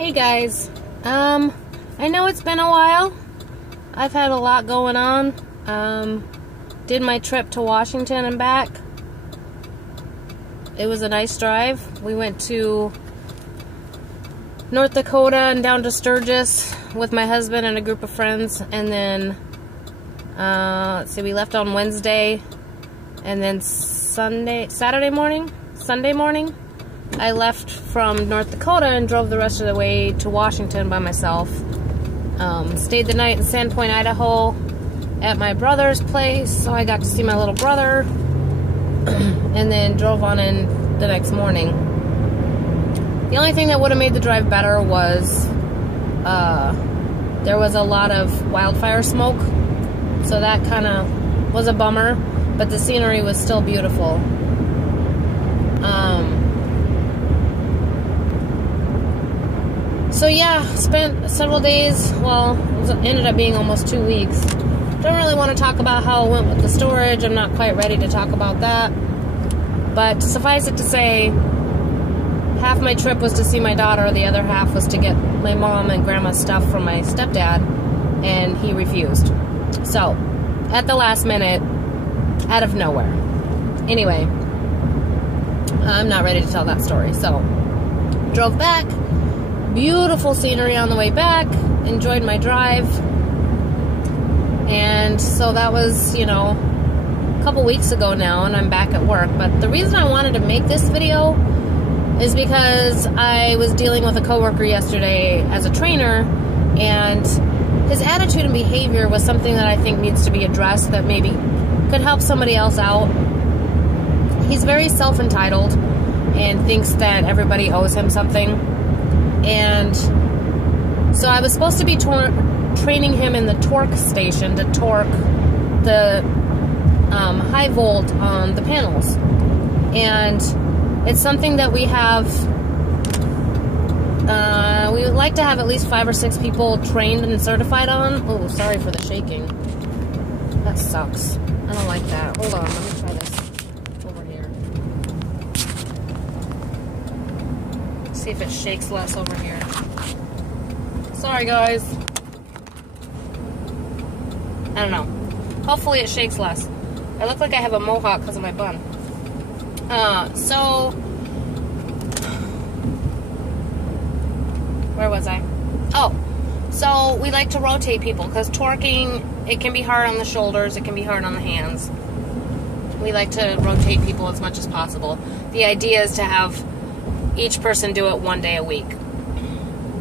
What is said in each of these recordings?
Hey guys, I know it's been a while. I've had a lot going on. Did my trip to Washington and back. It was a nice drive. We went to North Dakota and down to Sturgis with my husband and a group of friends, and then let's see, we left on Wednesday, and then Sunday morning, I left from North Dakota and drove the rest of the way to Washington by myself. Stayed the night in Sandpoint, Idaho at my brother's place, so I got to see my little brother, and then drove on in the next morning. The only thing that would have made the drive better was there was a lot of wildfire smoke, so that kind of was a bummer, but the scenery was still beautiful. So yeah, spent several days, well, it ended up being almost 2 weeks. Don't really want to talk about how it went with the storage. I'm not quite ready to talk about that. But suffice it to say, half my trip was to see my daughter, the other half was to get my mom and grandma's stuff from my stepdad, and he refused. So, at the last minute, out of nowhere. Anyway, I'm not ready to tell that story. So, drove back. Beautiful scenery on the way back. Enjoyed my drive. And so that was, you know, a couple weeks ago now, and I'm back at work. But the reason I wanted to make this video is because I was dealing with a coworker yesterday as a trainer, and his attitude and behavior was something that I think needs to be addressed, that maybe could help somebody else out. He's very self-entitled and thinks that everybody owes him something. And so I was supposed to be training him in the torque station to torque the high volt on the panels. And it's something that we have, we would like to have at least 5 or 6 people trained and certified on. Oh, sorry for the shaking. That sucks. I don't like that. Hold on, let me try this over here. See if it shakes less over here. Sorry guys. I don't know. Hopefully it shakes less. I look like I have a mohawk because of my bun. So where was I? Oh, so we like to rotate people because torquing, it can be hard on the shoulders, it can be hard on the hands. We like to rotate people as much as possible. The idea is to have each person do it 1 day a week.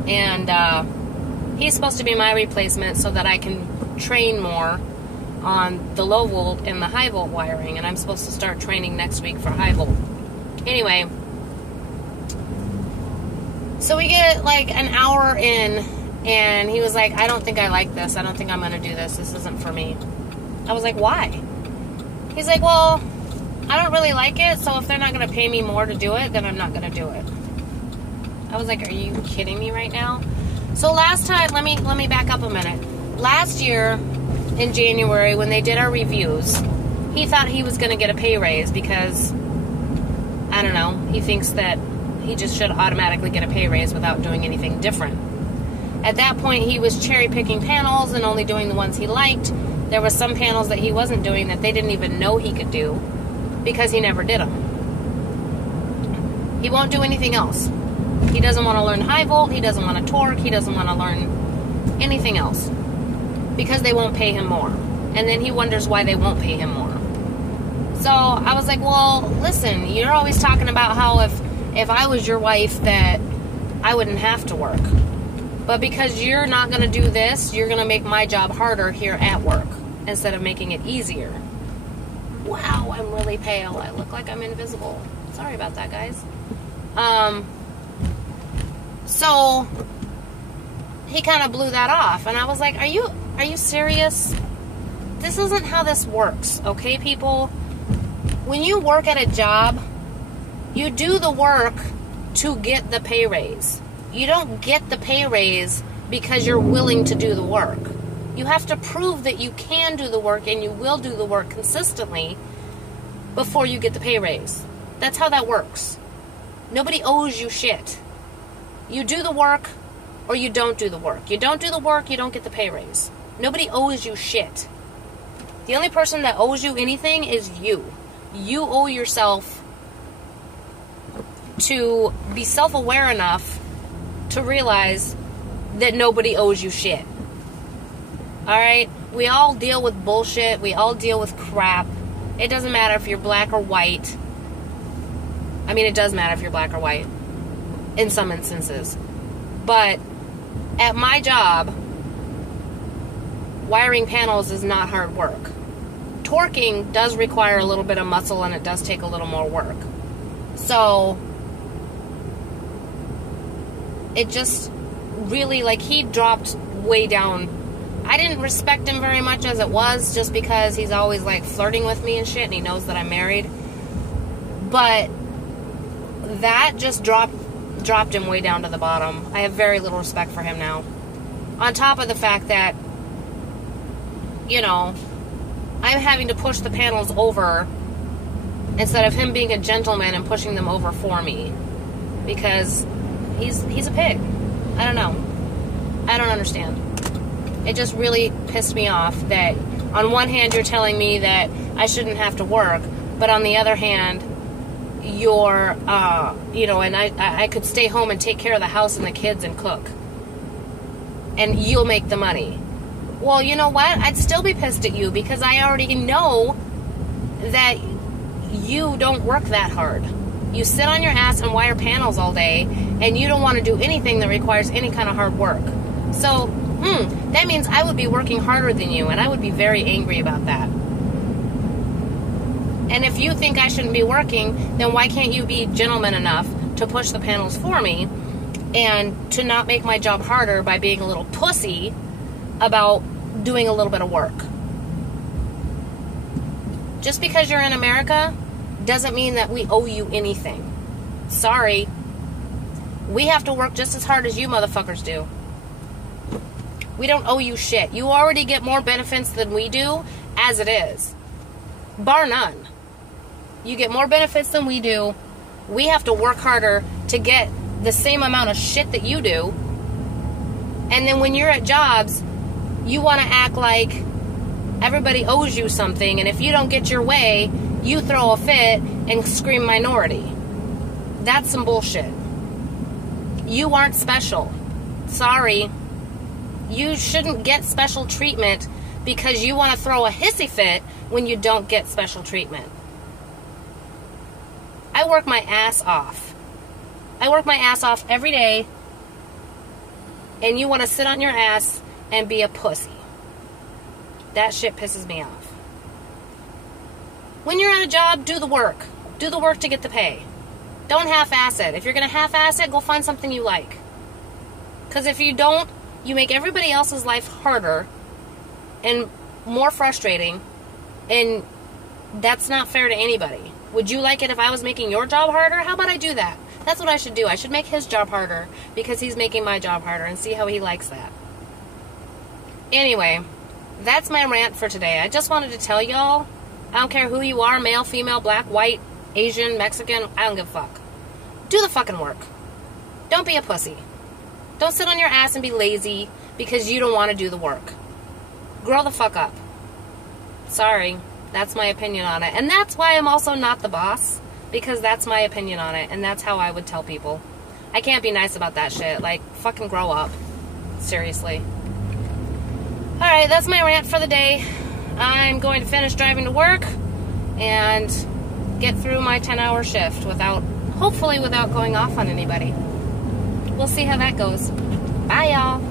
And he's supposed to be my replacement so that I can train more on the low volt and the high volt wiring, and I'm supposed to start training next week for high volt. Anyway, so we get like an hour in, and he was like, I don't think I like this. I don't think I'm going to do this. This isn't for me. I was like, why? He's like, well, I don't really like it, so if they're not going to pay me more to do it, then I'm not going to do it. I was like, are you kidding me right now? So last time, let me back up a minute. Last year, in January, when they did our reviews, he thought he was going to get a pay raise because, I don't know, he thinks that he just should automatically get a pay raise without doing anything different. At that point, he was cherry-picking panels and only doing the ones he liked. There were some panels that he wasn't doing that they didn't even know he could do because he never did them. He won't do anything else. He doesn't want to learn high volt, he doesn't want to torque, he doesn't want to learn anything else because they won't pay him more. And then he wonders why they won't pay him more. So I was like, well, listen, you're always talking about how if I was your wife that I wouldn't have to work. But because you're not going to do this, you're going to make my job harder here at work instead of making it easier. Wow, I'm really pale. I look like I'm invisible. Sorry about that, guys. So he kind of blew that off, and I was like, are you serious? This isn't how this works, okay, people? When you work at a job, you do the work to get the pay raise. You don't get the pay raise because you're willing to do the work. You have to prove that you can do the work and you will do the work consistently before you get the pay raise. That's how that works. Nobody owes you shit. You do the work, or you don't do the work. You don't do the work, you don't get the pay raise. Nobody owes you shit. The only person that owes you anything is you. You owe yourself to be self-aware enough to realize that nobody owes you shit. Alright? We all deal with bullshit. We all deal with crap. It doesn't matter if you're black or white. I mean, it does matter if you're black or white. In some instances. But at my job, wiring panels is not hard work. Torquing does require a little bit of muscle and it does take a little more work. So, it just really, like, he dropped way down. I didn't respect him very much as it was, just because he's always, like, flirting with me and shit, and he knows that I'm married. But that just dropped him way down to the bottom. I have very little respect for him now. On top of the fact that, you know, I'm having to push the panels over instead of him being a gentleman and pushing them over for me. Because he's a pig. I don't know. I don't understand. It just really pissed me off that on one hand you're telling me that I shouldn't have to work, but on the other hand you're, you know, and I could stay home and take care of the house and the kids and cook. And you'll make the money. Well, you know what? I'd still be pissed at you because I already know that you don't work that hard. You sit on your ass and wire panels all day, and you don't want to do anything that requires any kind of hard work. So, that means I would be working harder than you, and I would be very angry about that. And if you think I shouldn't be working, then why can't you be gentleman enough to push the panels for me and to not make my job harder by being a little pussy about doing a little bit of work? Just because you're in America doesn't mean that we owe you anything. Sorry. We have to work just as hard as you motherfuckers do. We don't owe you shit. You already get more benefits than we do as it is. Bar none. You get more benefits than we do. We have to work harder to get the same amount of shit that you do. And then when you're at jobs, you want to act like everybody owes you something, and if you don't get your way, you throw a fit and scream minority. That's some bullshit. You aren't special. Sorry. You shouldn't get special treatment because you want to throw a hissy fit when you don't get special treatment. I work my ass off. I work my ass off every day, and you want to sit on your ass and be a pussy. That shit pisses me off. When you're at a job, do the work. Do the work to get the pay. Don't half-ass it. If you're going to half-ass it, go find something you like. Because if you don't, you make everybody else's life harder and more frustrating, and that's not fair to anybody. Would you like it if I was making your job harder? How about I do that? That's what I should do. I should make his job harder because he's making my job harder, and see how he likes that. Anyway, that's my rant for today. I just wanted to tell y'all, I don't care who you are, male, female, black, white, Asian, Mexican, I don't give a fuck. Do the fucking work. Don't be a pussy. Don't sit on your ass and be lazy because you don't want to do the work. Grow the fuck up. Sorry. That's my opinion on it. And that's why I'm also not the boss, because that's my opinion on it, and that's how I would tell people. I can't be nice about that shit. Like, fucking grow up. Seriously. Alright, that's my rant for the day. I'm going to finish driving to work and get through my 10-hour shift hopefully without going off on anybody. We'll see how that goes. Bye, y'all.